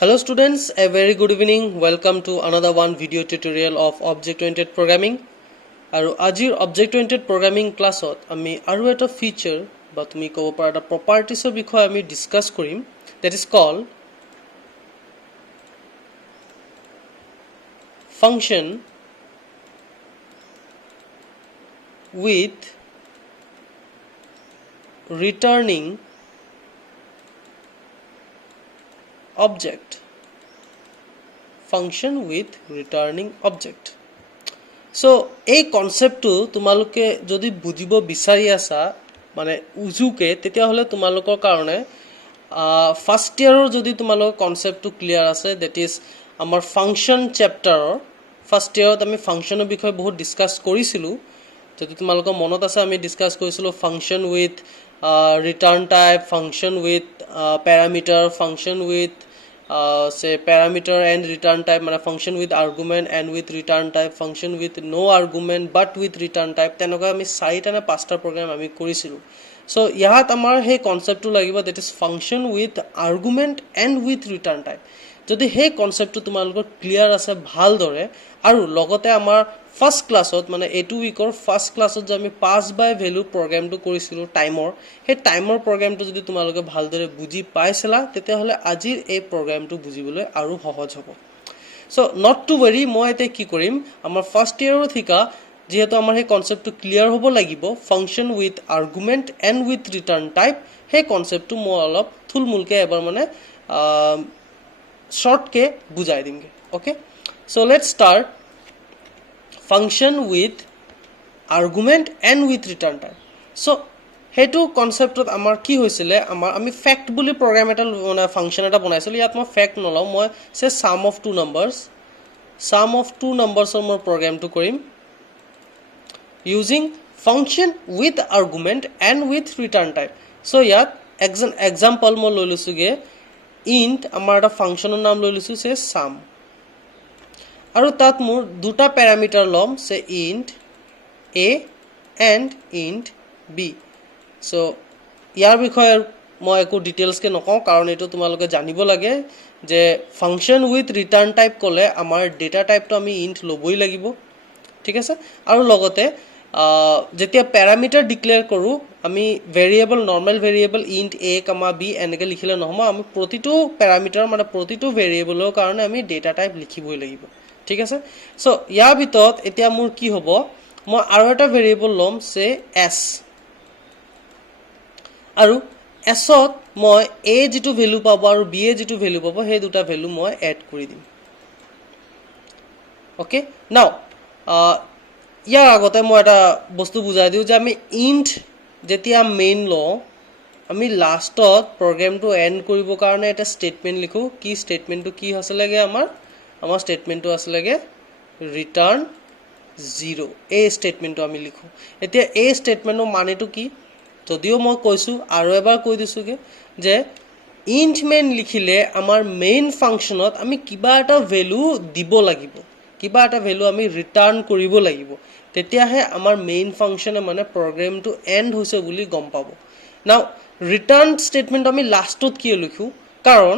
Hello students, a very good evening. Welcome to another one video tutorial of object-oriented programming. আৰু আজিৰ object-oriented programming classত আমি আৰু এটা feature বা তুমি ক'ব পাৰা এটা propertiesৰ বিষয়ে আমি discuss কৰিম, that is called function with returning object. Function with returning object. So এই কনসেপ্টটো তোমালোকে যদি বুজিব বিচাৰি আছা মানে উজুকে তেতিয়া হলে তোমালোকৰ কাৰণে ফাৰ্স্ট ইয়াৰৰ যদি তোমালোকৰ কনসেপ্টটো ক্লিয়াৰ আছে দ্যাট ইজ আমাৰ ফাংশন চ্যাপ্টাৰৰ ফাৰ্স্ট ইয়াৰত আমি ফাংশনৰ বিষয়ে বহুত ডিসকাস কৰিছিলো যদি তোমালোকৰ মনত আছে আমি ডিসকাস কৰিছিলো function with return type, function with parameter, function with say parameter and return type, মানে function with argument and with return type, function with no argument but with return type, তেনেকৈ আমি 4টা নে 5টা program আমি কৰিছিলো so ইয়াত আমাৰ হে কনসেপ্টটো লাগিব that is function with argument and with return type যদি হে কনসেপ্টটো তোমালোকৰ ক্লিয়াৰ আছে ভাল দৰে আৰু লগতে আমাৰ ফাৰ্স্ট ক্লাছত মানে এটু উইকৰ ফাৰ্স্ট ক্লাছত যে আমি পাস বাই ভ্যালু প্ৰগ্ৰামটো কৰিছিলো টাইমৰ হে টাইমৰ প্ৰগ্ৰামটো যদি তোমালোকে ভাল দৰে বুজি পাইছিলা তেতিয়া হলে আজিৰ এই প্ৰগ্ৰামটো বুজিবলৈ আৰু সহজ হ'ব সো নট টু वरी মই এতে কি কৰিম আমাৰ ফাৰ্স্ট ইয়াৰৰ থিকা যেহেতু আমাৰ হে কনসেপ্টটো ক্লিয়াৰ হ'ব লাগিব function with argument and with return type হে কনসেপ্টটো মই অলপ থুলমুলকে এবাৰ মানে short ke bujai dinge okay so let's start function with argument and with return type so hetu concept ot amar ki hoisile amar ami fact boli program eta mana function eta banaisilo yat moi fact nolaw moi say sum of two numbers or more program to korim using function with argument and with return type so yat example mo lolusuge int আমাৰ এটা ফাংশনৰ নাম লৈ লৈছো সে sum আৰু তাত মোৰ দুটা প্যাৰামিটাৰ লম সে int a and int b so ইয়াৰ বিষয়ে মই একো ডিটেইলছ কে নকওঁ কাৰণ এটো তোমালোকে জানিব লাগে যে ফাংশন উইথ ৰিটাৰ্ন টাইপ কলে আমাৰ ডেটা টাইপটো আমি int লবই লাগিব ঠিক আছে আৰু লগতে যেতিয়া প্যাৰামিটাৰ ডিক্লেয়াৰ কৰো আমি variable normal variable int a, b এনেকে লিখিলে নহম আমি প্ৰতিটো প্যাৰামিটাৰ মানে প্ৰতিটো ভেৰিয়েবলৰ কাৰণে আমি ডেটা টাইপ লিখিবই লাগিব ঠিক আছে সো ইয়াৰ ভিতৰত এতিয়া মোৰ কি হ'ব মই আৰু এটা ভেৰিয়েবল লম সে s আৰু s ত মই a যেটো ভ্যালু পাব আৰু b এ যেটো ভ্যালু পাব হে দুটা ভ্যালু মই এড কৰি দিম ওকে নাও ইয়াৰ আগতে মই এটা বস্তু বুজাই দিও যে আমি int যেতিয়া মেইন ল আমি লাষ্টত প্ৰগ্ৰামটো এন্ড কৰিব কাৰণে এটা স্টেটমেন্ট লিখো কি স্টেটমেন্টটো কি হসলেগে আমাৰ স্টেটমেন্টটো আসলেগে ৰিটাৰ্ন 0 এই স্টেটমেন্টটো আমি লিখো এতিয়া এই স্টেটমেন্টৰ মানেটো কি যদিও মই কৈছো আৰু এবাৰ কৈ দিছোগে যে int main লিখিলে আমাৰ মেইন ফাংশনত আমি কিবা এটা ভ্যালু দিব লাগিব কিবা এটা ভ্যালু আমি ৰিটাৰ্ন কৰিব লাগিব তেতিয়াহে আমাৰ মেইন ফাংশনে মানে প্ৰগ্ৰামটো এন্ড হৈছে বুলি গম পাব নাও ৰিটাৰ্ন স্টেটমেন্ট আমি লাষ্টত কি লিখো কাৰণ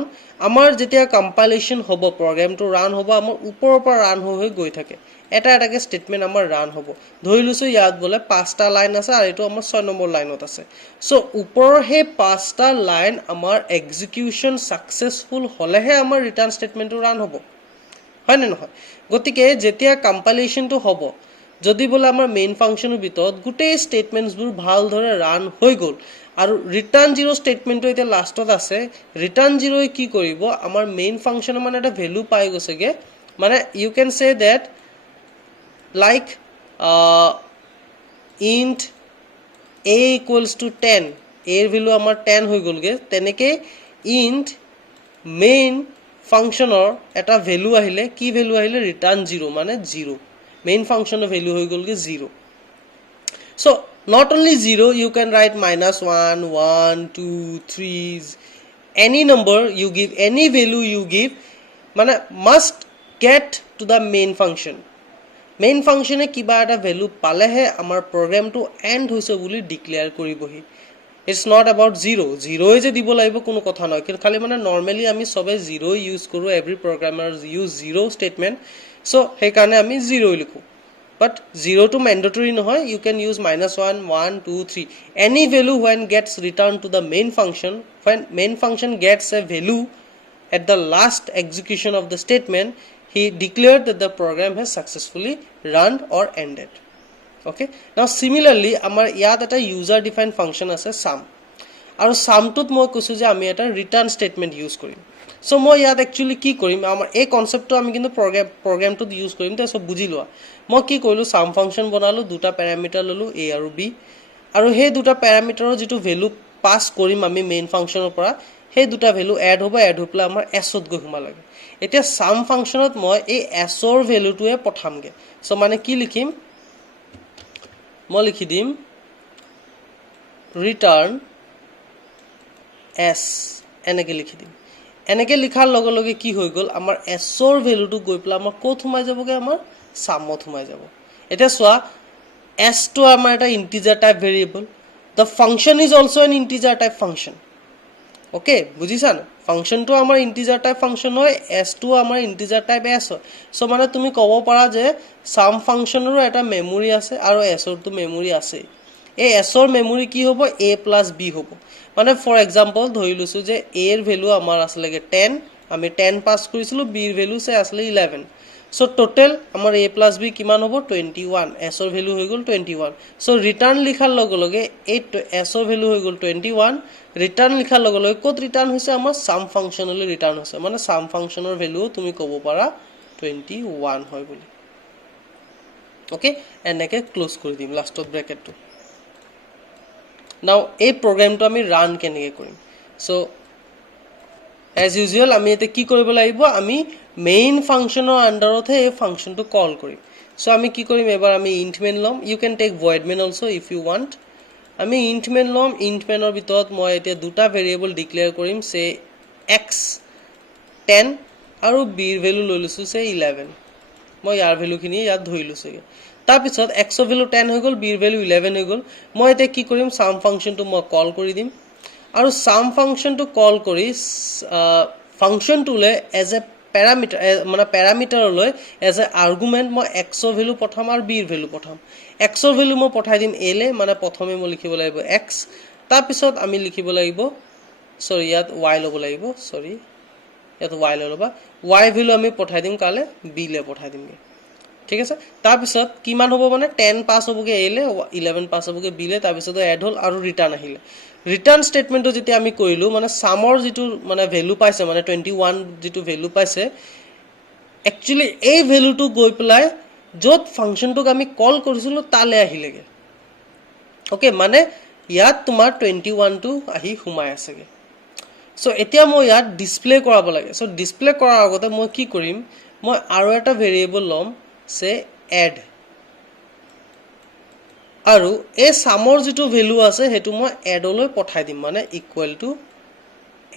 আমাৰ যেতিয়া কম্পাইলেচন হ'ব প্ৰগ্ৰামটো ৰান হ'ব আমাৰ ওপৰৰ পৰা ৰান হৈ গৈ থাকে এটা এটাকে স্টেটমেন্ট আমাৰ ৰান হ'ব ধৰি লৈছো ইয়াত বলে 5টা লাইন আছে আৰু এটো আমাৰ 6 নম্বৰ লাইনত আছে সো ওপৰৰ হে 5টা লাইন আমাৰ এক্সিকিউশন সাকসেসফুল হলেহে আমাৰ ৰিটাৰ্ন স্টেটমেন্টটো ৰান হ'ব হয় নে নহয় গতিকে যেতিয়া কম্পাইলেচনটো হ'ব যদি বলে আমাৰ মেইন ফাংশনৰ ভিতৰত গুটেই স্টেটমেন্টসবোৰ ভাল ধৰে ৰান হৈ গল আৰু ৰিটাৰ্ন 0 স্টেটমেন্টটো এতিয়া লাষ্টত আছে ৰিটাৰ্ন 0 কি কৰিব আমাৰ মেইন ফাংশনৰ মানে এটা ভ্যালু পাই গৈছেগে মানে you can say that like int a equals to 10 a এর ভ্যালু আমাৰ 10 হৈ গলগে তেনেকে int main ফাংশনৰ এটা ভ্যালু আহিলে কি ভ্যালু আহিলে ৰিটাৰ্ন 0 মানে 0 main function of value hoy golge 0 so not only 0 you can write -1 1 2 3 any number you give any value you give mane must get to the main function e kiba eta value pale he amar program to end hoise boli declare koribohi It's not about 0. 0 is a dibo laibo kono kotha noy. Khali mane normally ami sobe 0 use kuru. Every programmer use 0 statement. So he karone ami 0 likhu. But 0 to mandatory nohoy. You can use -1, 1, 2, 3. Any value when gets returned to the main function, when main function gets a value at the last execution of the statement, he declared that the program has successfully run or ended. Okay, now similarly amar yat eta user defined function ase sum aru sum tut moi koisu je ami eta return statement use korim. So moi yat actually ki korim amar ei concept to ami kintu program to use korim te so buji loa. Moi ki koilu sum function bonalu duta parameter lolu a aru b aru he duta parameter jitu value pass korim ami main function opora he duta value add hopla amar s ot go huma lage. Etia sum function ot moi ei s or value to e pothamge. So mane ki likhim মই লিখি দিম return s এনেকে লিখি দিম এনেকে লিখাৰ লগে লগে কি হৈ গল আমাৰ s ৰ ভ্যালুটো গৈ পেলা আমাৰ কোত সোমাই যাবগে আমাৰ সামত সোমাই যাব এটা সোয়া s টো আমাৰ এটা integer type variable the function is also an integer type function okay বুজিছা না function to আমাৰ integer type function হয় s to আমাৰ integer type s হয় so মানে তুমি কব পাৰা যে sum function ৰ এটা মেমৰি আছে আৰু s ৰ তো মেমৰি আছে এই s ৰ মেমৰি কি হ'ব a + b হ'ব মানে ফৰ एग्जांपल ধৰি লৈছো যে a ৰ ভ্যালু আমাৰ আসলেগে 10 আমি 10 পাস কৰিছিলো b ৰ ভ্যালু সে আসলে 11 so total আমাৰ a + b কিমান হ'ব 21 s ৰ ভ্যালু হৈ গল 21 so return লিখাৰ লগে লগে এই s ৰ ভ্যালু হৈ গল 21 return লিখাৰ লগে লগে কত return হৈছে আমাৰ sum functionলৈ return হৈছে মানে sum functionৰ ভ্যালু তুমি কব পাৰা 21 হয় বুলি okay এনেকে ক্লোজ কৰি দিম লাষ্টত ব্ৰ্যাকেটটো now এই প্ৰগ্ৰামটো আমি ৰান কেনেকৈ কৰিম so as usual আমি এতে কি কৰিব লাগিব আমি মেইন ফাংশনৰ আন্ডাৰত এই ফাংশনটো কল কৰিম so আমি কি কৰিম এবাৰ আমি int main লম you can take void main also if you want আমি int main লম int main ৰ ভিতৰত মই এতে দুটা ভেৰিয়েবল ডিক্লেয়াৰ কৰিম সে x 10 আৰু b ৰ ভ্যালু লৈ লৈছো সে 11 মই ইয়াৰ ভ্যালু খিনি ইয়াত ধৰি লৈছো তাৰ পিছত x ৰ ভ্যালু 10 হৈ গল b ৰ ভ্যালু 11 হৈ গল মই এতে কি কৰিম sum ফাংশনটো মই কল কৰি দিম আৰু sum ফাংশনটো কল কৰি ফাংশন টুলে এজ এ parameter মানে parameter লৈ এজ এ আর্গুমেন্ট মই x ৰ ভ্যালু পঠাম আৰু b ৰ ভ্যালু পঠাম x ৰ ভ্যালু মই পঠাই দিম a লে মানে প্ৰথমে মই লিখিব লাগিব x তাৰ পিছত আমি লিখিব লাগিব সৰি ইয়াত y লব লাগিব সৰি ইয়াত y লবা y ভ্যালু আমি পঠাই দিম কালে b লে পঠাই দিমগে ঠিক আছে তাৰ পিছত কিমান হ'ব মানে 10 পাস হ'বগে a লে 11 পাস হ'বগে b লে তাৰ পিছত এড হল আৰু ৰিটাৰ্ন আহিলে ৰিটাৰ্ন স্টেটমেন্টটো যেতি আমি কইলো মানে সামৰ যেটো মানে ভ্যালু পাইছে মানে 21 যেটো ভ্যালু পাইছে একচুয়ালি এই ভ্যালুটো গৈ পেলাই যত ফাংশনটোক আমি কল কৰিছিলো তালে আহিলেগে ওকে মানে ইয়াত তোমাৰ 21 টো আহি হুমাই আছেগে সো এতিয়া মই ইয়াত ডিসপ্লে কৰাব লাগে সো ডিসপ্লে কৰাৰ আগতে মই কি কৰিম মই আৰু এটা ভেৰিয়েবল লম সে add আৰু এই সামৰ যেটো ভ্যালু আছে হেতু মই add লৈ পঠাই দিম মানে ইকুৱেল টু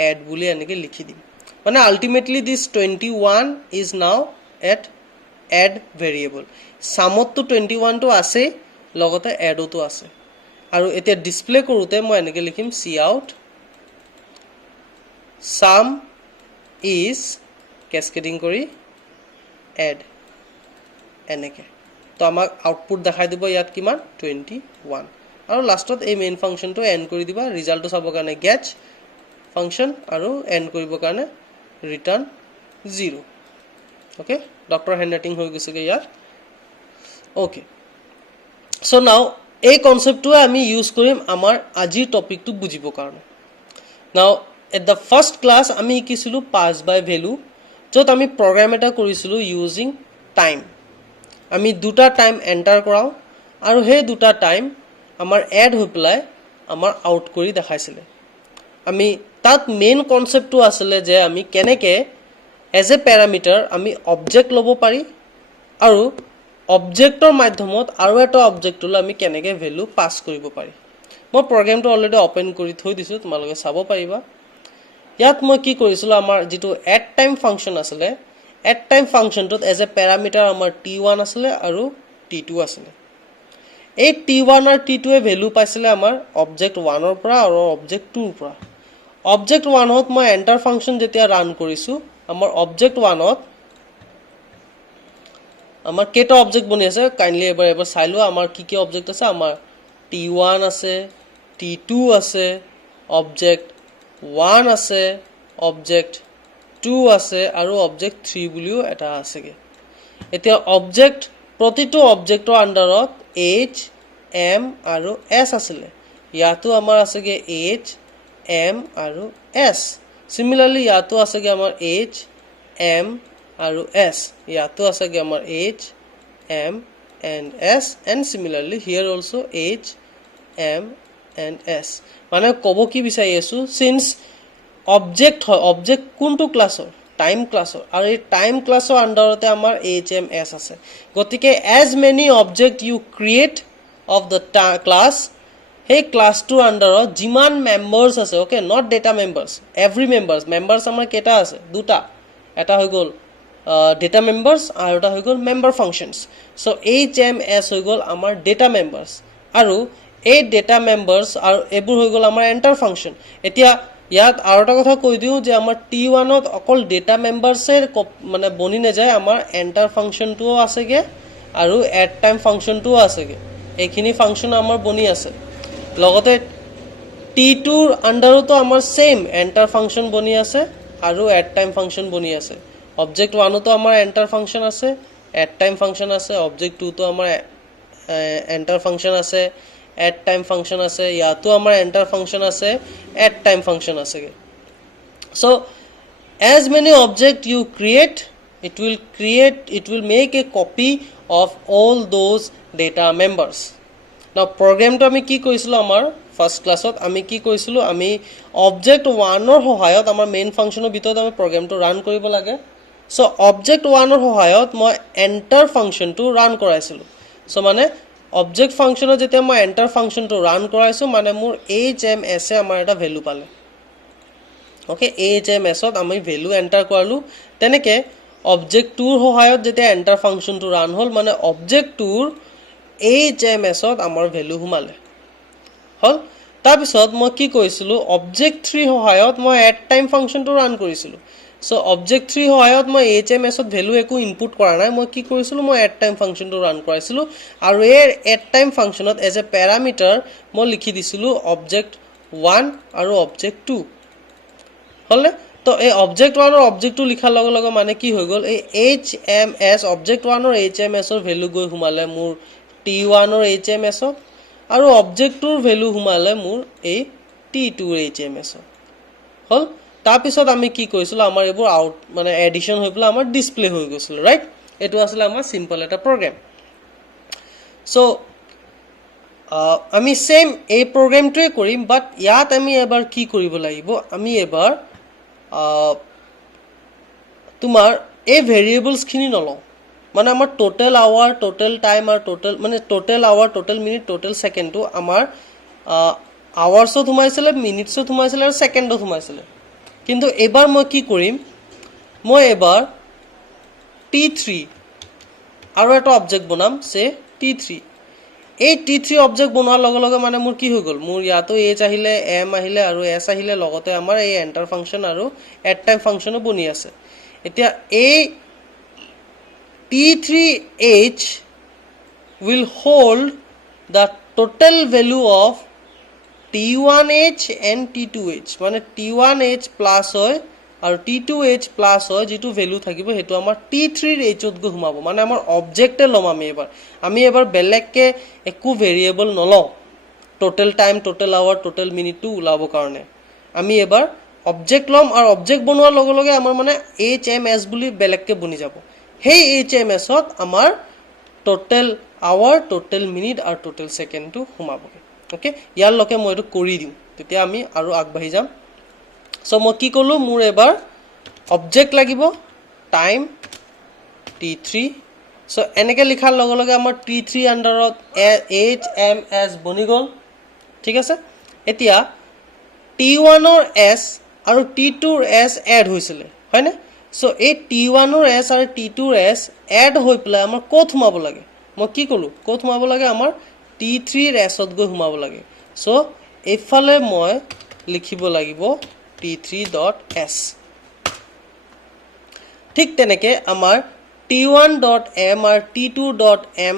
add বুলি এনেকে লিখি দিম মানে ultimately this 21 is now at add variable সামত তো 21 টো আছে লগতে add তো আছে আৰু এতিয়া ডিসপ্লে কৰোতে মই এনেকে লিখিম cout sum is cascading কৰি add এনেকে তো আমাক আউটপুট দেখাই দিব ইয়াত কিমান 21 আৰু লাষ্টত এই মেইন ফাংশনটো এন্ড কৰি দিবা ৰিজাল্টটো চাবৰ কাৰণে get ফাংশন আৰু এন্ড কৰিব কাৰণে return 0 ওকে ডক্টৰ হেণ্ডৰাইটিং হৈ গৈছেগে ইয়াৰ ওকে সো নাও এই কনসেপ্টটো আমি ইউজ কৰিম আমাৰ আজিৰ টপিকটো বুজিবৰ কাৰণে নাও এট দা ফাৰ্স্ট ক্লাস আমি শিকিছিলো পাস বাই ভ্যালু যত আমি প্ৰগ্ৰাম এটা কৰিছিলো ইউজিং টাইম আমি দুটা টাইম এন্টাৰ কৰাও আৰু হে দুটা টাইম আমাৰ এড হৈ পেলাই আমাৰ আউট কৰি দেখাইছিলে আমি তাত মেইন কনসেপ্টটো আছিল যে আমি কেনেকে এজ এ প্যাৰামিটাৰ আমি অবজেক্ট লব পাৰি আৰু অবজেক্টৰ মাধ্যমত আৰু এটা অবজেক্টলৈ আমি কেনেকে ভ্যালু পাস কৰিব পাৰি মই প্ৰগ্ৰামটো অলৰেডি ওপেন কৰি থৈ দিছো তোমালোকে চাব পাৰিবা ইয়াত মই কি কৰিছিলো আমাৰ যেটো এড টাইম ফাংশন আছিল এড টাইম ফাংশনটোত এজ এ প্যাৰামিটাৰ আমাৰ t1 আছিল আৰু t2 আছিল এই t1 আৰু t2 এ ভ্যালু পাইছিলে আমাৰ অবজেক্ট 1 ৰ পৰা আৰু অবজেক্ট 2 ৰ পৰা অবজেক্ট 1 হত মই এন্টাৰ ফাংচন যেতিয়া ৰান কৰিছো আমাৰ অবজেক্ট 1 হত আমাৰ কেটা অবজেক্ট বনি আছে কাইন্ডলি এবাৰ চাইলো আমাৰ কি অবজেক্ট আছে আমাৰ t1 আছে t2 আছে অবজেক্ট 1 আছে অবজেক্ট 2 আছে আৰু অবজেক্ট 3 বুলিও এটা আছেগে এতিয়া অবজেক্ট প্ৰতিটো অবজেক্টৰ আন্ডাৰত h m আৰু s আছিল ইয়াতো আমাৰ আছেগে h m আৰু s সিমিলাৰলি ইয়াতো আছেগে আমাৰ h m আৰু s ইয়াতো আছেগে আমাৰ h m and s and similarly here also h m and s মানে কব কি বিচাৰি আছো since object হয় object কোনটো ক্লাছৰ টাইম ক্লাছৰ আৰু এই টাইম ক্লাছৰ আন্ডাৰতে আমাৰ h m s আছে গতিকে as many object you create of the class hey class to আন্ডাৰত যিমান মেম্বাৰস আছে okay not data members every members আমাৰ কেটা আছে দুটা এটা হৈ গল data members আৰু এটা হৈ গল member functions so h m s হৈ গল আমাৰ data members আৰু এই data members আৰু এবোৰ হৈ গল আমাৰ enter function এতিয়া ইয়াত আৰু এটা কথা কৈ দিও যে আমাৰ t1 ত অকল data members এৰ মানে বনি না যায় আমাৰ enter function টো আছেগে আৰু add time function টো আছেগে এইখিনি ফাংশন আমাৰ বনি আছে লগতে t2 ৰ আন্ডাৰতো আমাৰ সেম enter function বনি আছে আৰু add time function বনি আছে object 1 তো আমাৰ enter function আছে add time function আছে object 2 তো আমাৰ enter function আছে add time function আছে ইয়াতো আমাৰ enter function আছে add time function আছে so as many object you create it will make a copy of all those data members now program to আমি কি কৰিছিলো আমাৰ ফাৰ্স্ট ক্লাছত আমি কি কৰিছিলো আমি object 1 ৰ সহায়ত আমাৰ মেইন ফাংচনৰ ভিতৰত আমি প্ৰগ্ৰামটো ৰান কৰিব লাগে so object 1 ৰ সহায়ত মই enter function টো ৰান কৰাইছিলো so মানে object function যেতিয়া মই enter function টো ৰান কৰাইছো মানে মোৰ hms এ আমাৰ এটা ভ্যালু পালে ওকে hms ত আমি ভ্যালু এন্টাৰ কৰালো তেনেকে object 2 ৰ সহায়ত যেতিয়া enter function টো ৰান হল মানে object 2 ৰ hms ত আমাৰ ভ্যালু হুমালে হল তাৰ পিছত মই কি কৰিছিলো object 3 সহায়ত মই add time function টো ৰান কৰিছিলো so object 3 সহায়ত মই hms ত ভ্যালু একো ইনপুট কৰা নাই মই কি কৰিছিলো মই add time function টো ৰান কৰাইছিলো আৰু এই add time functionত as a parameter মই লিখি দিছিলো object 1 আৰু object 2 হলে তো এই object 1 আৰু object 2 লিখাৰ লগে লগে মানে কি হৈ গল এই hms object 1 আৰু hms ৰ ভ্যালু গৈ হুমালে মোৰ t1 ৰ hms ত আৰু object 2 ৰ ভ্যালু হুমালে মোৰ এই t2 ৰ hms ত হল তাৰ পিছত আমি কি কৰিছিলো আমাৰ এবোৰ আউট মানে এডিশন হৈ পলা আমাৰ ডিসপ্লে হৈ গৈছিল ৰাইট এটো আছিল আমাৰ সিম্পল এটা প্ৰগ্ৰাম সো আমি সেম এই প্ৰগ্ৰামটোৱে কৰিম বাট ইয়াত আমি এবাৰ কি কৰিব লাগিব আমি এবাৰ তোমাৰ এই ভেৰিয়েবলস খিনি নলও মানে আমাৰ টোটাল আৱাৰ টোটাল টাইম আৰু টোটাল মানে total hour total minute total second তো আমাৰ আৱাৰছত হুমাইছিল মিনিটছত হুমাইছিল আৰু সেকেন্ডত হুমাইছিল কিন্তু এবাৰ মই কি কৰিম মই এবাৰ t3 আৰু এটা অবজেক্ট বনাম সে t3 এই t3 অবজেক্ট বনোৱাৰ লগে লগে মানে মোৰ কি হৈ গল মোৰ ইয়াতো h আহিলে m আহিলে আৰু s আহিলে লগতে আমাৰ এই এন্টাৰ ফাংচন আৰু add time ফাংচনো বনি আছে এতিয়া এই t3h will hold the total value of t1h and t2h মানে t1h plus হয় আৰু t2h plus হয় যেটো ভ্যালু থাকিব হেতু আমাৰ t3 ৰ h ত গৈ হুমাব মানে আমাৰ অবজেক্টে লম আমি এবাৰ বেলেগকে একো ভেৰিয়েবল নলও total time total hour total minute টু উলাব কাৰণে আমি এবাৰ অবজেক্ট লম আৰু অবজেক্ট বনোৱাৰ লগে লগে আমাৰ মানে hms বুলি বেলেগকে বনি যাব হেই hms ত আমাৰ টোটাল আৱাৰ টোটাল মিনিট আৰু টোটাল সেকেন্ড টু হুমাব ওকে ইয়াৰ লকে মই এটো কৰি দিম তেতিয়া আমি আৰু আগবাঢ়ি যাম সো মই কি কলো মোৰ এবাৰ অবজেক্ট লাগিব টাইম t3 সো এনেকে লিখাৰ লগে লগে আমাৰ t3 আন্ডাৰত hms বনি গল ঠিক আছে এতিয়া t1 ৰ s আৰু t2 ৰ s এড হৈছিল হয়নে সো এই t1 ৰ s আৰু t2 ৰ s এড হৈ পলে আমাৰ কোত হুমাব লাগে মই কি কলো কোত হুমাব লাগে আমাৰ t3 ৰ sত গৈ সোমাব লাগে সো এইফালে মই লিখিব লাগিব t3.s ঠিক তেনেকে আমাৰ t1.m আৰু t2.m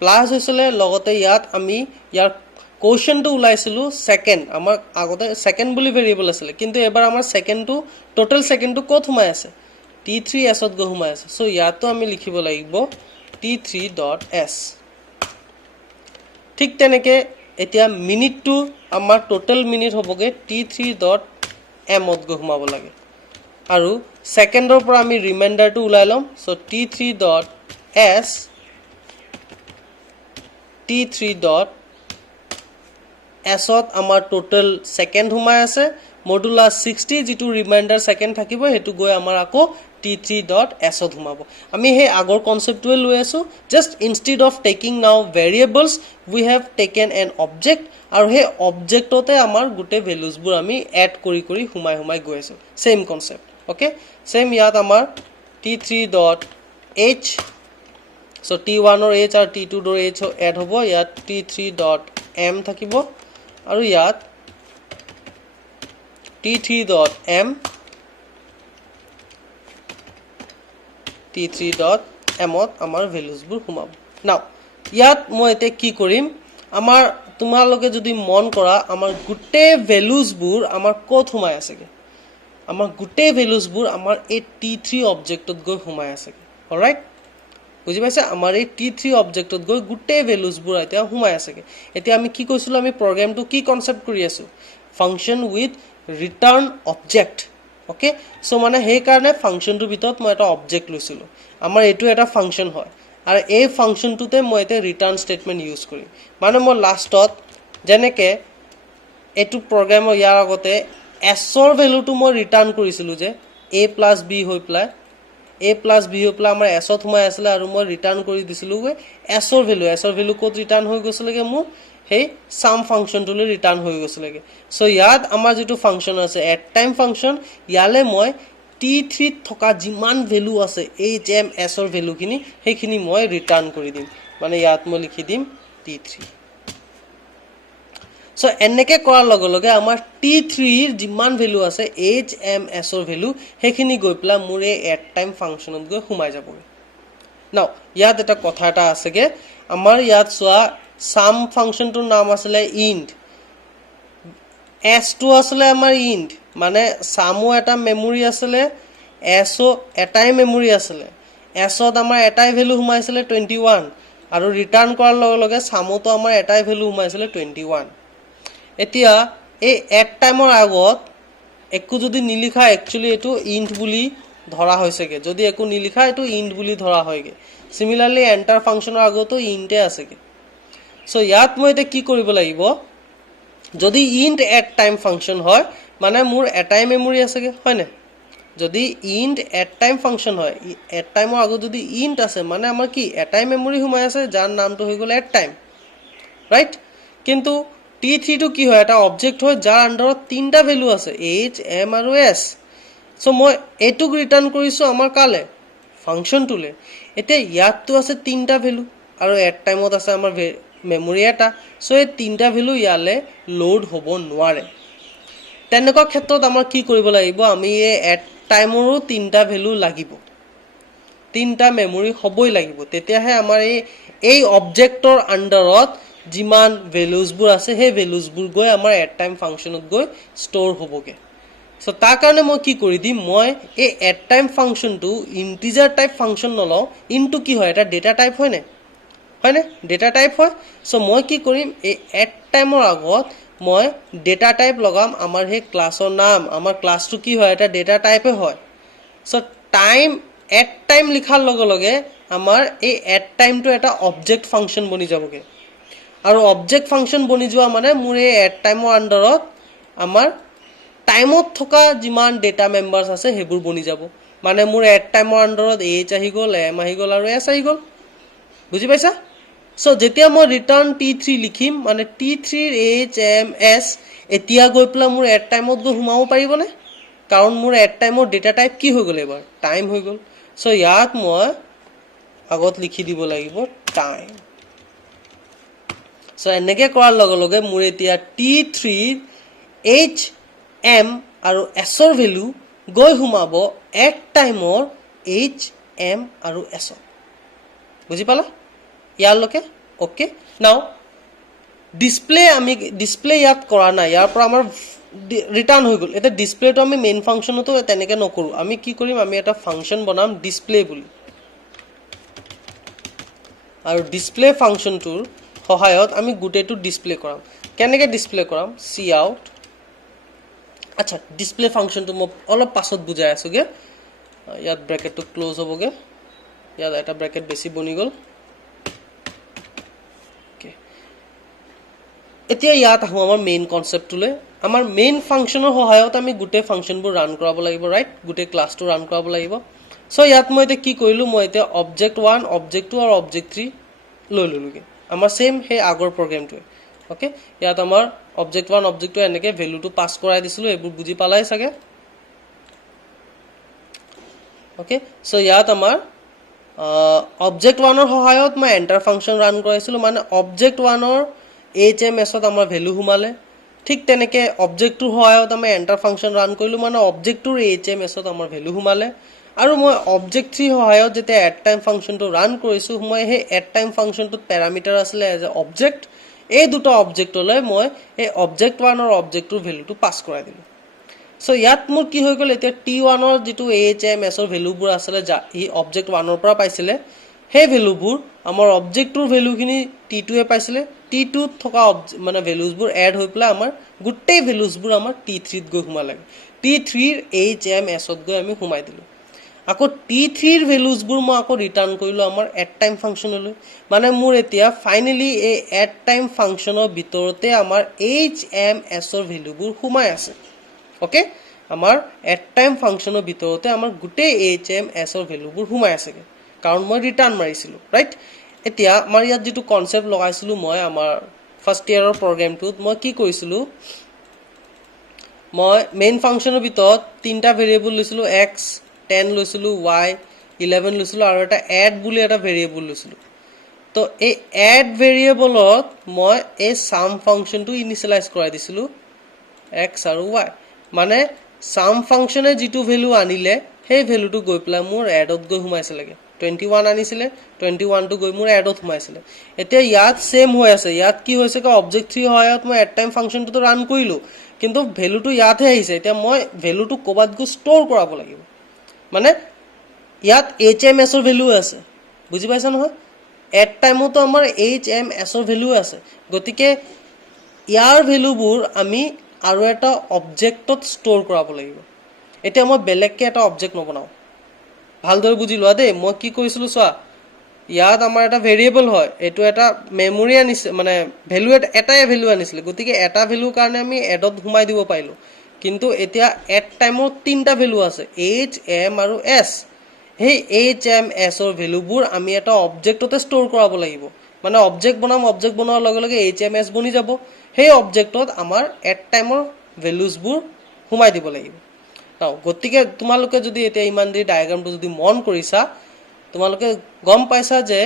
প্লাস হৈছিলে লগতে ইয়াত আমি ইয়াৰ কোৱেশ্চনটো উলাইছিলো সেকেন্ড আমাৰ আগতে সেকেন্ড বুলি ভেৰিয়েবল আছিল কিন্তু এবাৰ আমাৰ সেকেন্ডটো টোটাল সেকেন্ডটো ক'ত সোমাই আছে t3s ত গৈ সোমাই আছে সো ইয়াতো আমি লিখিব লাগিব t3.s ঠিক তেনেকে এতিয়া মিনিটটো আমাৰ টোটাল মিনিট হ'বগে t3.m ত গৈ সোমাব লাগে আৰু সেকেন্ডৰ পৰা আমি ৰিমাইন্ডাৰটো উলাই লম সো t3.s t3.s ত আমাৰ টোটাল সেকেন্ড সোমাই আছে মডুলাস 60 যেটো ৰিমাইন্ডাৰ সেকেন্ড থাকিব হেতু গৈ আমাৰ আকৌ t3.s ত সোমাব আমি হে আগৰ কনসেপ্টটোৱে লৈ আছো জাস্ট ইনস্টেড অফ টেকিং নাও ভেৰিয়েবলস we have taken an object আৰু হে অবজেক্টতে আমাৰ গুটে ভ্যালুজবোৰ আমি এড কৰি কৰি সোমাই গৈ আছো সেম কনসেপ্ট ওকে সেম ইয়াত আমাৰ t3.h so t1 or h or t2 or h add hobo yat t3.m thakibo aru yat t3.m t3.m ot amar values bur humab now yat moi ete ki korim amar tumaloke jodi mon kora amar gutte values bur amar kot humai asege amar gutte values bur amar a t3 object ot goi humai asege all right বুজি পাইছে আমাৰ এই t3 অবজেক্টত গৈ গুটে values বোৰ এতিয়া হুমাই আছে এতিয়া আমি কি কৈছিলো আমি প্ৰগ্ৰামটো কি কনসেপ্ট কৰি আছো function with return object okay so মানে সেই কাৰণে ফাংচনটোৰ ভিতৰত মই এটা অবজেক্ট লৈছিলো আমাৰ এটো এটা ফাংচন হয় আৰু এই ফাংচনটোতে মই এটা ৰিটাৰ্ন স্টেটমেন্ট ইউজ কৰিম মানে মই লাষ্টত যেনেকে এটো প্ৰগ্ৰামৰ ইয়াৰ আগতে s ৰ ভ্যালুটো মই ৰিটাৰ্ন কৰিছিলো যে a + b হৈ প্লাই a plus b হৈ প্লাই আমাৰ s ত সোমাই আছিল আৰু মই ৰিটাৰ্ন কৰি দিছিলো s ৰ ভ্যালু ক'ত ৰিটাৰ্ন হৈ গৈছিলগে মোৰ হে সাম ফাংচনটোলৈ ৰিটাৰ্ন হৈ গৈছিলগে সো ইয়াত আমাৰ যেটো ফাংচন আছে এট টাইম ফাংচন ইয়ালে মই t3 ত থকা যিমান ভ্যালু আছে hm s ৰ ভ্যালু খিনি হেখিনি মই ৰিটাৰ্ন কৰি দিম মানে ইয়াত মই লিখি দিম t3 সো এনেকে কৰাৰ লগে লগে আমাৰ t3 ৰ যিমান ভ্যালু আছে hms ৰ ভ্যালু হেখিনি গৈ প্লা মোৰ এই এট টাইম ফাংচনত গৈ সোমাই যাবগে নাও ইয়াত এটা কথা এটা আছেগে আমাৰ ইয়াত সোয়া সাম ফাংচনটোৰ নাম আছিল int s2 আছিল আমাৰ int মানে সামো এটা মেমৰি আছিল so এটাই মেমৰি আছিল s ত আমাৰ এটাই ভ্যালু সোমাইছিল 21 আৰু ৰিটাৰ্ন কৰাৰ লগে লগে সামোটো আমাৰ এটাই ভ্যালু সোমাইছিল 21 এতিয়া এই এট টাইমৰ আগত একো যদি নিলিখা একচুয়ালি এটো ইন্ট বুলি ধৰা হৈছেগে যদি একো নিলিখা এটো ইন্ট বুলি ধৰা হয়গে সিমিলাৰলি এন্টাৰ ফাংশনৰ আগতো ইন্টে আছেগে সো ইয়াত মই এটা কি কৰিব লাগিব যদি ইন্ট এট টাইম ফাংশন হয় মানে মোৰ এটাই মেমৰি আছেগে হয় না যদি ইন্ট এট টাইম ফাংশন হয় এট টাইমৰ আগত যদি ইন্ট আছে মানে আমাৰ কি এটাই মেমৰি সোমাই আছে যাৰ নামটো হৈ গল এট টাইম ৰাইট কিন্তু t3 টো কি হয় এটা অবজেক্ট হয় যাৰ আন্ডাৰত তিনটা ভ্যালু আছে h m আৰু s সো মই এটুক ৰিটাৰ্ন কৰিছো আমাৰ কালে ফাংচনটোলে এতিয়া ইয়াতটো আছে তিনটা ভ্যালু আৰু এট টাইমত আছে আমাৰ মেমৰি এটা সো এই তিনটা ভ্যালু ইয়ালে লোড হ'ব নোৱাৰে তেনেকুৱা ক্ষেত্ৰত আমাৰ কি কৰিব লাগিব আমি এই এট টাইমৰো তিনটা ভ্যালু লাগিব তিনটা মেমৰি হ'বই লাগিব তেতিয়াহে আমাৰ এই অবজেক্টৰ আন্ডাৰত যিমান ভ্যালুজবোৰ আছে হে ভ্যালুজবোৰ গৈ আমাৰ এট টাইম ফাংচনত গৈ ষ্টৰ হ'বগে সো তাৰ কাৰণে মই কি কৰি দিম মই এই এট টাইম ফাংচনটো ইন্টিজাৰ টাইপ ফাংচন নলও ইনটু কি হয় এটা ডেটা টাইপ হয় না ডেটা টাইপ হয় সো মই কি কৰিম এই এট টাইমৰ আগত মই ডেটা টাইপ লগাম আমাৰ হে ক্লাছৰ নাম আমাৰ ক্লাছটো কি হয় এটা ডেটা টাইপে হয় সো টাইম এট টাইম লিখাৰ লগে লগে আমাৰ এই এট টাইমটো এটা অবজেক্ট ফাংচন বনি যাবগে আৰু অবজেক্ট ফাংচন বনি যোৱা মানে মোৰ এই এট টাইমৰ আন্ডাৰত আমাৰ টাইমত থকা যিমান ডেটা মেম্বাৰস আছে হেবোৰ বনি যাব মানে মোৰ এট টাইমৰ আন্ডাৰত h আহি গল m আহি গল আৰু s আহি গল বুজি পাইছা সো যেতিয়া মই ৰিটাৰ্ন t3 লিখিম মানে t3 ৰ h m s এতিয়া গৈ প্লা মোৰ এট টাইমত গৈ হুমাও পাৰিবনে কাৰণ মোৰ এট টাইমৰ ডেটা টাইপ কি হৈ গল এবাৰ টাইম হৈ গল সো ইয়াত মই আগত লিখি দিব লাগিব টাইম সো এনেকৈ কৰাৰ লগে লগে মোৰ এতিয়া T3 H M আৰু S ৰ ভ্যালু গৈ সোমাব এক টাইমৰ H M আৰু S বুজি পালা ইয়ালৈকে ওকে নাও ডিসপ্লে ইয়াত কৰা নাই ইয়াৰ পৰা আমাৰ ৰিটাৰ্ণ হৈ গ'ল এটা ডিসপ্লেটো আমি মেইন ফাংচনতো তেনেকৈ নকৰো আমি কি কৰিম আমি এটা ফাংচন বনাম ডিসপ্লে বুলি আৰু ডিসপ্লে ফাংচনটোৰ সহায়ত আমি গুটেটো ডিসপ্লে কৰাম কেনেকৈ ডিসপ্লে কৰাম সি আউট আচ্ছা ডিসপ্লে ফাংচনটো মই অলপ পাছত বুজাই আছোগে ইয়াত ব্ৰেকেটটো ক্লোজ হ'বগে ইয়াত এটা ব্ৰেকেট বেছি বনি গ'ল এতিয়া ইয়াত আহো আমাৰ মেইন কনসেপ্টটোলৈ আমাৰ মেইন ফাংচনৰ সহায়ত আমি গুটে ফাংচনবোৰ ৰান কৰাব লাগিব ৰাইট গুটে ক্লাছটো ৰান কৰাব লাগিব সো ইয়াত মই এতিয়া কি কৰিলো মই এতিয়া অবজেক্ট 1 অবজেক্ট 2 আৰু অবজেক্ট 3 লৈ ললোগে আমাৰ সেম হে আগৰ প্ৰগ্ৰামটোৱে ওকে ইয়াত আমাৰ অবজেক্ট 1 অবজেক্ট 2 এনেকৈ ভ্যালুটো পাস কৰাই দিছিলো এইবোৰ বুজি পালাই সাগে ওকে সো ইয়াত আমাৰ অবজেক্ট 1 ৰ সহায়ত মই এন্টাৰ ফাংচন ৰান কৰাইছিলো মানে অবজেক্ট 1 ৰ HMS ত আমাৰ ভ্যালু হুমালে ঠিক তেনেকৈ অবজেক্ট 2 সহায়ত আমি এন্টাৰ ফাংচন ৰান কৰিলো মানে অবজেক্ট 2 ৰ HMS ত আমাৰ ভ্যালু হুমালে আৰু মই অবজেক্ট 3 সহায়ত যেতে এট টাইম ফাংচনটো ৰান কৰিছো মই হে এট টাইম ফাংচনটোত প্যাৰামিটাৰ আছিল এজ এ অবজেক্ট এই দুটা অবজেক্টলৈ মই এই অবজেক্ট 1 আৰু অবজেক্ট 2 ৰ ভ্যালুটো পাস কৰাই দিলো সো ইয়াত মোৰ কি হৈ গ'ল এতিয়া T1 ৰ যেটো HMS ৰ ভ্যালুবোৰ আছিল যা ই অবজেক্ট 1 ৰ পৰা পাইছিলে হে ভ্যালুবোৰ আমাৰ অবজেক্ট 2 ৰ ভ্যালুখিনি T2 এ পাইছিলে T2 ত থকা মানে ভ্যালুজবোৰ এড হৈ পেলাই আমাৰ গুটে ভ্যালুজবোৰ আমাৰ T3 ত গৈ হুমালে T3 ৰ HMS ত গৈ আমি হুমাই দিলো আকৌ T3 ৰ ভ্যালুজবোৰ মই আকৌ ৰিটাৰ্ণ কৰিলো আমাৰ এট টাইম ফাংচনলৈ মানে মোৰ এতিয়া ফাইনালি এই এট টাইম ফাংচনৰ ভিতৰতে আমাৰ HMS ৰ ভ্যালুবোৰ হুমাই আছে ওকে আমাৰ এট টাইম ফাংচনৰ ভিতৰতে আমাৰ গুটে HMS ৰ ভ্যালুবোৰ হুমাই আছে কাৰণ মই ৰিটাৰ্ণ মাৰিছিলো ৰাইট এতিয়া আমাৰ ইয়াত যেটো কনসেপ্ট লগাইছিলো মই আমাৰ ফাৰ্স্ট ইয়াৰৰ প্ৰগ্ৰামটোত মই কি কৰিছিলো মই মেইন ফাংচনৰ ভিতৰত তিনটা ভেৰিয়েবল লৈছিলো x 10 লৈছিলো y 11 লৈছিলো আৰু এটা add বুলি এটা ভেৰিয়েবল লৈছিলো তো এই add ভেৰিয়েবলত মই এই sum ফাংচনটো ইনিশিয়ালাইজ কৰাই দিছিলো x আৰু y মানে sum ফাংচনে যেটো ভ্যালু আনিলে সেই ভ্যালুটো গৈ পেলাই মোৰ addত গৈ হুমাইছে লাগে 21 আনিছিলে 21 টো গৈ মোৰ addত হুমাইছিলে এতিয়া ইয়াত সেম হৈ আছে ইয়াত কি হৈছে কা অবজেক্ট 3 হয়ত মই এট টাইম ফাংচনটো ৰান কৰিলো কিন্তু ভ্যালুটো ইয়াতহে আহিছে এতিয়া মই ভ্যালুটো কোবাত গৈ ষ্টৰ কৰাব লাগিব মানে ইয়াত HMS ৰ ভ্যালু আছে বুজি পাইছা নহয় এট টাইমতো আমাৰ HMS ৰ ভ্যালু আছে গতিকে ইয়াৰ ভ্যালুবোৰ আমি আৰু এটা অবজেক্টত ষ্টৰ কৰাব লাগিব এতিয়া মই বেলেগকে এটা অবজেক্ট নবনাও ভালদৰে বুজি লোৱা দেই মই কি কৰিছিলো চোৱা ইয়াত আমাৰ এটা ভেৰিয়েবল হয় এটো এটা মেমৰি আনিছে মানে ভ্যালু এটাই ভ্যালু আনিছিলে গতিকে এটা ভ্যালু কাৰণে আমি এডত ঘুমাই দিব পাইলো কিন্তু এতিয়া এট টাইমত তিনটা ভ্যালু আছে h m আৰু s সেই h m s ৰ ভ্যালুবোৰ আমি এটা অবজেক্টতে ষ্টৰ কৰাব লাগিব মানে অবজেক্ট বনাম অবজেক্ট বনোৱাৰ লগে লগে h m s বনি যাব সেই অবজেক্টত আমাৰ এট টাইমৰ ভ্যালুজবোৰ ঘুমাই দিব লাগিব নাও গতিকে তোমালোকে যদি এতিয়া ইমান দি ডায়াগ্ৰামটো যদি মন কৰিছা তোমালোকে গম পাইছা যে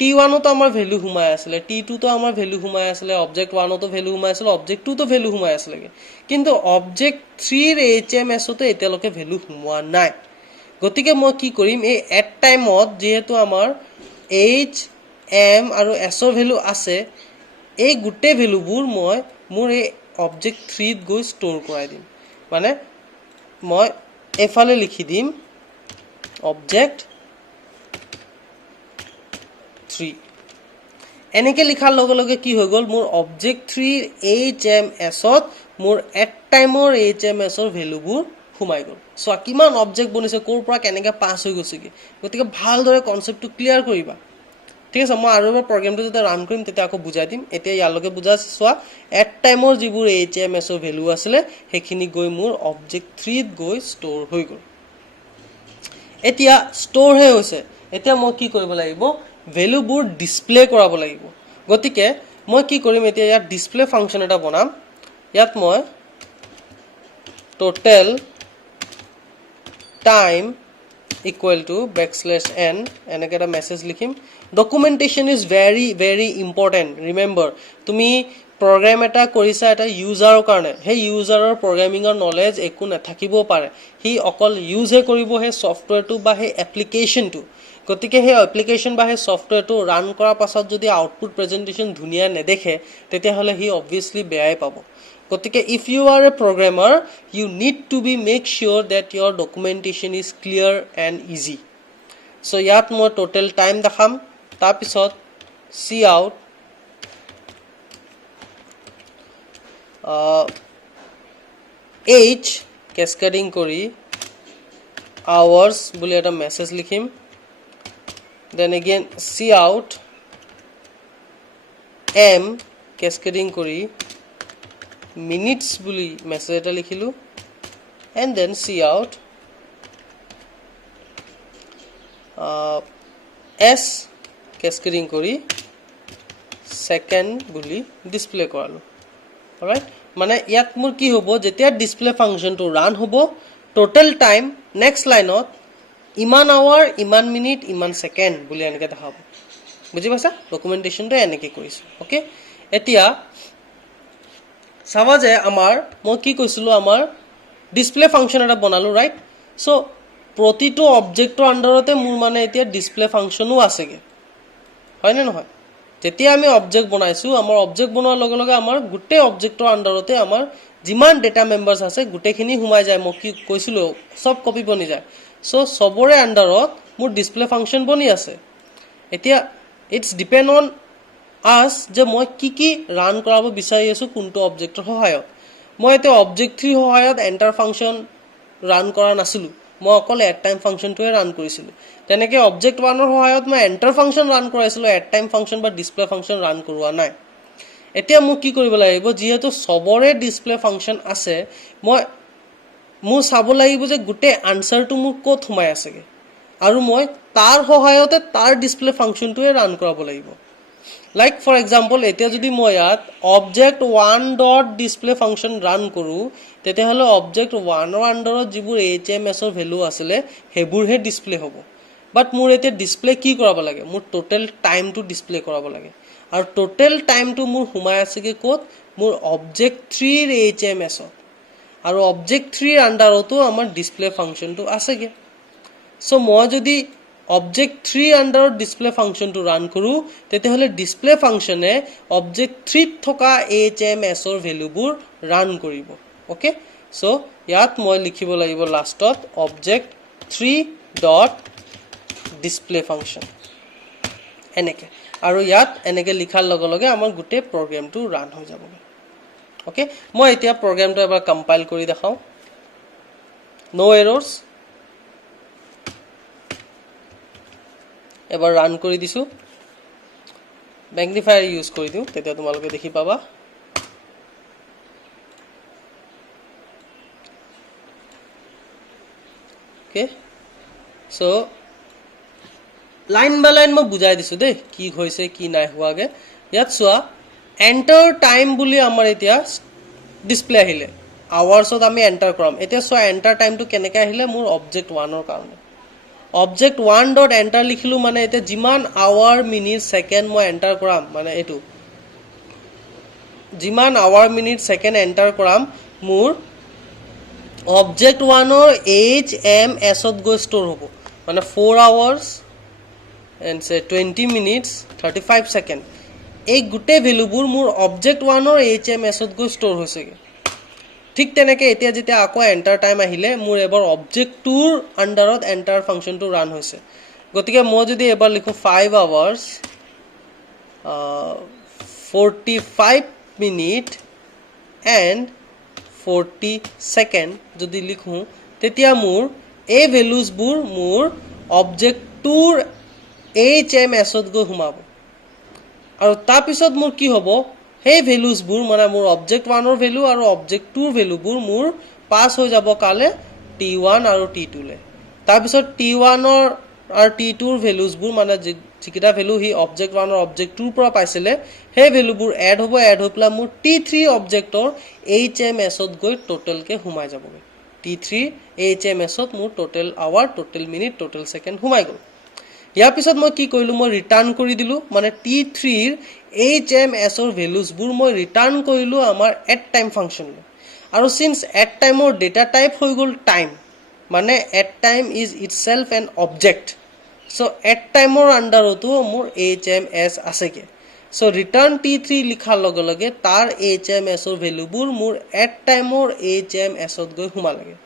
T1 তো আমাৰ ভ্যালু হুমাই আছিল T2 তো আমাৰ ভ্যালু হুমাই আছিল অবজেক্ট 1 তো ভ্যালু হুমাই আছিল অবজেক্ট 2 তো ভ্যালু হুমাই আছিল কিন্তু অবজেক্ট 3 ৰ HMS তো এতিয়ালৈকে ভ্যালু হুমোৱা নাই গতিকে মই কি কৰিম এই এট টাইমত যেহেতু আমাৰ h m আৰু s ৰ ভ্যালু আছে এই গুটে ভ্যালুবোৰ মই মোৰ এই অবজেক্ট 3 ত গৈ ষ্টৰ কৰাই দিম মানে মই এফালে লিখি দিম অবজেক্ট 3 এনেকে লিখাৰ লগে লগে কি হৈ গল মোৰ অবজেক্ট 3 HMS ত মোৰ এট টাইমৰ HMS ৰ ভ্যালুবোৰ হুমাই গল সো কিমান অবজেক্ট বনিছে কোৰ পৰা কেনেকৈ পাস হৈ গৈছে কি গতিকে ভালদৰে কনসেপ্টটো ক্লিয়াৰ কৰিবা ঠিক আছে মই আৰু এবাৰ প্ৰগ্ৰামটো যেতিয়া ৰান কৰিম তেতিয়া আকৌ বুজাই দিম এতিয়া ইয়ালৈকে বুজাই চোৱা এট টাইমৰ যিবোৰ HMS ৰ ভ্যালু আছিল হেখিনি গৈ মোৰ অবজেক্ট 3 ত গৈ ষ্টৰ হৈ গল এতিয়া ষ্টৰ হে হৈছে এতিয়া মই কি কৰিব লাগিব ভ্যালুবোৰ ডিসপ্লে কৰাব লাগিব গতিকে মই কি কৰিম এতিয়া ইয়াত ডিসপ্লে ফাংচন এটা বনাম ইয়াত মই total time equal to \n এনেকে এটা মেসেজ লিখিম documentation is very important remember তুমি program এটা কৰিছা এটা ইউজাৰৰ কাৰণে হে ইউজাৰৰ প্ৰগ্ৰামিঙৰ নলেজ একো নাথাকিব পাৰে হি অকল ইউজে কৰিব হে সফটওয়্যাৰটো বা হে এপ্লিকেশনটো গতিকে হে এপ্লিকেশন বা হে সফটওয়্যাৰটো ৰান কৰাৰ পাছত যদি আউটপুট প্ৰেজেন্টেশন ধুনিয়া নেদেখে তেতিয়া হলে হি obviously বেয়াই পাব গতিকে if you are a programmer you need to be make sure that your documentation is clear and easy so ইয়াত মই total time দেখাম তাৰ পিছত cout h cascading কৰি hours বুলি এটা মেসেজ লিখিম then again cout m cascading কৰি minutes বুলি মেসেজ এটা লিখিলো and then cout s cascading কৰি second বুলি ডিসপ্লে কৰালো alright মানে ইয়াত মোৰ কি হ'ব যেতিয়া ডিসপ্লে ফাংশনটো ৰান হ'ব টোটাল টাইম নেক্সট লাইনত ইমান আৱাৰ ইমান মিনিট ইমান সেকেন্ড বুলি এনেকে দেখাব বুজি পাইছা ডকুমেন্টেশনটো এনেকে কৰিছো ওকে এতিয়া চাবা যে আমাৰ মই কি কৈছিলো আমাৰ ডিসপ্লে ফাংশন এটা বনালো ৰাইট সো প্ৰতিটো অবজেক্টৰ আন্ডাৰতে মোৰ মানে এতিয়া ডিসপ্লে ফাংশনো আছেগে হয় নে নহয় যেতিয়া আমি অবজেক্ট বনাইছো আমাৰ অবজেক্ট বনোৱাৰ লগে লগে আমাৰ গুটে অবজেক্টৰ আন্ডাৰতে আমাৰ যিমান ডেটা মেম্বাৰস আছে গুটেখিনি হুমাই যায় মই কি কৈছিলো সব কপি বনি যায় সো সবৰে আন্ডাৰত মোৰ ডিসপ্লে ফাংশন বনি আছে এতিয়া ইটস ডিপেন্ড অন আস যে মই কি ৰান কৰাব বিচাৰি আছো কোনটো অবজেক্টৰ সহায়ত মই এতে অবজেক্ট 3 সহায়ত এন্টাৰ ফাংশন ৰান কৰা নাছিলো মই অকল এট টাইম ফাংশনটোৱে ৰান কৰিছিলো তেনেকে অবজেক্ট 1 ৰ সহায়ত মই এন্টাৰ ফাংশন ৰান কৰাইছিলো এট টাইম ফাংশন বা ডিসপ্লে ফাংশন ৰান কৰোৱা নাই এতিয়া মই কি কৰিব লাগিব যেহেতু সবৰে ডিসপ্লে ফাংশন আছে মই মোৰ চাব লাগিব যে গুটে আনসাৰটো মোৰ ক'ত হুমাই আছেগে আৰু মই তাৰ সহায়তে তাৰ ডিসপ্লে ফাংশনটোৱে ৰান কৰাব লাগিব লাইক ফৰ এক্সাম্পল এতিয়া যদি মই ইয়াত object 1 dot display function run কৰো তেতিয়া হলে অবজেক্ট 1 ৰ আন্ডাৰত যিবোৰ HMS ৰ ভ্যালু আছিল হেবোৰ হে ডিসপ্লে হ'ব বাট মোৰ এতিয়া ডিসপ্লে কি কৰাব লাগে মোৰ টোটাল টাইমটো ডিসপ্লে কৰাব লাগে আৰু টোটাল টাইমটো মোৰ হুমাই আছেগে ক'ত মোৰ অবজেক্ট 3 ৰ HMS আৰু অবজেক্ট 3 ৰ আন্ডাৰতো আমাৰ ডিসপ্লে ফাংশনটো আছেগে সো মই যদি অবজেক্ট 3 আন্ডাৰত ডিসপ্লে ফাংশনটো ৰান কৰো তেতিয়া হলে ডিসপ্লে ফাংশনে অবজেক্ট 3 ত থকা HMS ৰ ভ্যালুবোৰ ৰান কৰিব ওকে সো ইয়াত মই লিখিব লাগিব লাষ্টত অবজেক্ট 3 ডট ডিসপ্লে ফাংশন এনেকে আৰু ইয়াত এনেকে লিখাৰ লগে লগে আমাৰ গুটে প্ৰগ্ৰামটো ৰান হৈ যাব ওকে মই এতিয়া প্ৰগ্ৰামটো এবাৰ কম্পাইল কৰি দেখাও নো এৰৰ্ছ এবাৰ ৰান কৰি দিছো ম্যাগনিফায়াৰ ইউজ কৰি দিও তেতিয়া তোমালোকে দেখি পাবা ওকে সো লাইন বাই লাইন মই বুজাই দিছো দে কি হৈছে কি নাই হোৱাগে ইয়াত চোৱা এন্টাৰ টাইম বুলি আমাৰ এতিয়া ডিসপ্লে আহিলে আৱাৰ্ছত আমি এন্টাৰ কৰাম এতিয়া চোৱা এন্টাৰ টাইমটো কেনেকৈ আহিলে মোৰ অবজেক্ট 1 ৰ কাৰণে অবজেক্ট 1 ডট এন্টাৰ লিখিলো মানে এতিয়া যিমান আৱাৰ মিনিট সেকেন্ড মই এন্টাৰ কৰাম মানে এটো যিমান আৱাৰ মিনিট সেকেন্ড এন্টাৰ কৰাম মোৰ অবজেক্ট 1 ৰ HMS ত গৈ ষ্টৰ হ'ব মানে 4 আৱাৰ্স and say 20 minutes 35 seconds এই গুটে ভ্যালুবোৰ মোৰ অবজেক্ট 1 ৰ HMS ত গৈ ষ্টৰ হৈছেগে ঠিক তেনেকে এতিয়া যেতিয়া আকৌ এন্টাৰ টাইম আহিলে মোৰ এবাৰ অবজেক্ট 2 ৰ আন্ডাৰত এন্টাৰ ফাংশনটো ৰান হৈছে গতিকে মই যদি এবাৰ লিখো 5 আৱাৰ্স 45 মিনিট and 40 সেকেন্ড যদি লিখো তেতিয়া মোৰ এই ভ্যালুজবোৰ মোৰ অবজেক্ট 2 ৰ HMS ত গৈ হুমাব আৰু তাৰ পিছত মোৰ কি হ'ব সেই ভ্যালুজবোৰ মানে মোৰ অবজেক্ট 1 ৰ ভ্যালু আৰু অবজেক্ট 2 ৰ ভ্যালুবোৰ মোৰ পাস হৈ যাব কালে T1 আৰু T2 লে তাৰ পিছত T1 ৰ আৰু T2 ৰ ভ্যালুজবোৰ মানে যিকিটা ভ্যালু হি অবজেক্ট 1 আৰু অবজেক্ট 2 ৰ পৰা পাইছিলে সেই ভ্যালুবোৰ এড হৈ পেলাই মোৰ T3 অবজেক্টৰ HMS ত গৈ টোটাল কে হুমাই যাবগে T3 HMS ত মোৰ total hour total minute total second সোমাই গ'ল ইয়াৰ পিছত মই কি কৰিলো মই ৰিটাৰ্ণ কৰি দিলো মানে T3 ৰ HMS ৰ ভ্যালুজ বোৰ মই ৰিটাৰ্ণ কৰিলো আমাৰ এট টাইম ফাংচন আৰু সিন্স এট টাইমৰ ডেটা টাইপ হৈ গ'ল টাইম মানে at time is itself an object so at টাইমৰ আন্ডাৰতো মোৰ HMS আছেগে সো ৰিটাৰ্ণ T3 লিখাৰ লগে লগে তাৰ HMS ৰ ভ্যালুবোৰ মোৰ এট টাইমৰ HMS ত গৈ সোমালেগে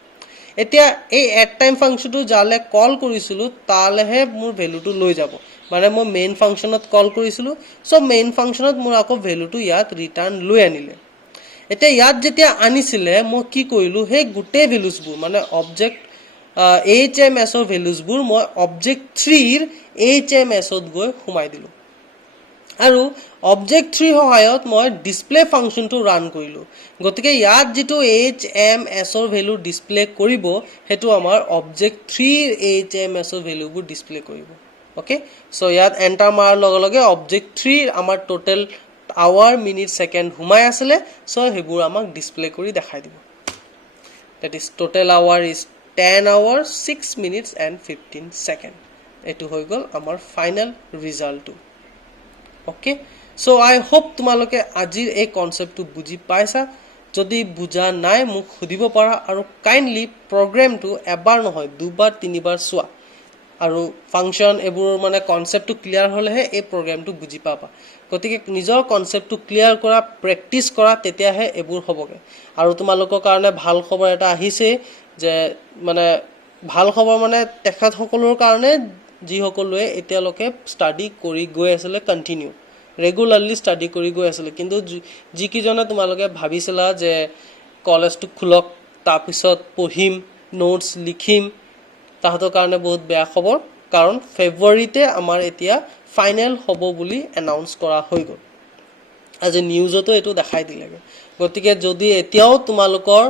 এতিয়া এই এট টাইম ফাংচনটো জালে কল কৰিছিলো তালেহে মোৰ ভ্যালুটো লৈ যাব মানে মই মেইন ফাংচনত কল কৰিছিলো সো মেইন ফাংচনত মোৰ আকৌ ভ্যালুটো ইয়াত ৰিটাৰ্ণ লৈ আনিলে এতিয়া ইয়াত যেতিয়া আনিছিলে মই কি কৰিলো হে গুটে ভ্যালুজবোৰ মানে অবজেক্ট HMS ৰ ভ্যালুজবোৰ মই অবজেক্ট 3 ৰ HMS ত গৈ সোমাই দিলো আৰু অবজেক্ট 3 সহায়ত মই ডিসপ্লে ফাংচনটো ৰান কৰিলো গতিকে ইয়াত যেটো HMS ৰ ভ্যালু ডিসপ্লে কৰিব হেতু আমাৰ অবজেক্ট 3 ৰ HMS ৰ ভ্যালুবোৰ ডিসপ্লে কৰিব ওকে সো ইয়াত এন্টাৰ মাৰ লগে লগে অবজেক্ট 3 ৰ আমাৰ টোটেল আৱাৰ মিনিট সেকেন্ড সোমাই আছিল সো হেবোৰ আমাক ডিসপ্লে কৰি দেখাই দিব that is total hour is 10 hours 6 minutes and 15 seconds এটো হৈ গল আমাৰ ফাইনাল ৰিজাল্টটো ওকে সো আই হোপ তোমালোকে আজিৰ এই কনসেপ্টটো বুজি পাইছা যদি বুজা নাই মোক খুদিব পাৰা আৰু কাইন্ডলি প্ৰগ্ৰামটো এবাৰ নহয় দুবাৰ তিনিবাৰ চোৱা আৰু ফাংচন এবোৰ মানে কনসেপ্টটো ক্লিয়াৰ হলেহে এই প্ৰগ্ৰামটো বুজি পাবা গতিকে নিজৰ কনসেপ্টটো ক্লিয়াৰ কৰা প্ৰেক্টিস কৰা তেতিয়াহে এবোৰ হ'বগে আৰু তোমালোকৰ কাৰণে ভাল খবৰ এটা আহিছে যে মানে ভাল খবৰ মানে তেখেত সকলৰ কাৰণে যি সকলোৱে এতিয়ালৈকে ষ্টাডি কৰি গৈ আছিল কন্টিনিউ ৰেগুলাৰলি ষ্টাডি কৰি গৈ আছিল কিন্তু যি কি জনা তোমালোকে ভাবিছিলা যে কলেজটো খুলক তাৰ পিছত পঢ়িম নোটস লিখিম তাহাতৰ কাৰণে বহুত বেয়া খবৰ কাৰণ ফেব্ৰুৱাৰীতে আমাৰ এতিয়া ফাইনেল হ'ব বুলি এনাউন্স কৰা হৈ গ'ল আজি নিউজতো এটো দেখাই দিলেগে গতিকে যদি এতিয়াও তোমালোকৰ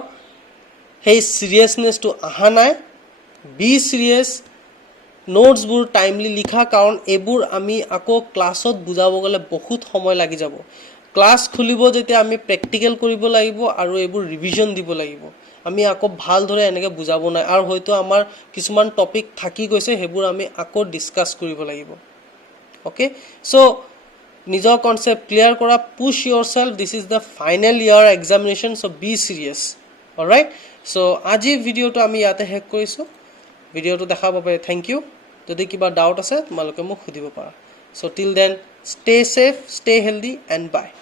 হেই সিৰিয়াসনেসটো আহা নাই বি সিৰিয়াস নোটস বোৰ টাইমলি লিখা কাৰণ এবোৰ আমি আকৌ ক্লাছত বুজাব গলে বহুত সময় লাগি যাব ক্লাস খুলিব যেতিয়া আমি প্ৰ্যাকটিক্যাল কৰিব লাগিব আৰু এবোৰ ৰিভিজন দিব লাগিব আমি আকৌ ভাল ধৰে এনেকে বুজাব নাই আৰু হয়তো আমাৰ কিছুমান টপিক থাকি গৈছে হেবোৰ আমি আকৌ ডিসকাস কৰিব লাগিব ওকে সো নিজৰ কনসেপ্ট ক্লিয়াৰ কৰা push yourself this is the final year examination so be serious alright so আজি ভিডিওটো আমি ইয়াতে শেষ কৰিছো ভিডিওটো দেখাৰ বাবে থ্যাংক ইউ যদি কিবা ডাউট আছে তোমালোকে মোক খুদিব পাৰা so till then stay safe stay healthy and bye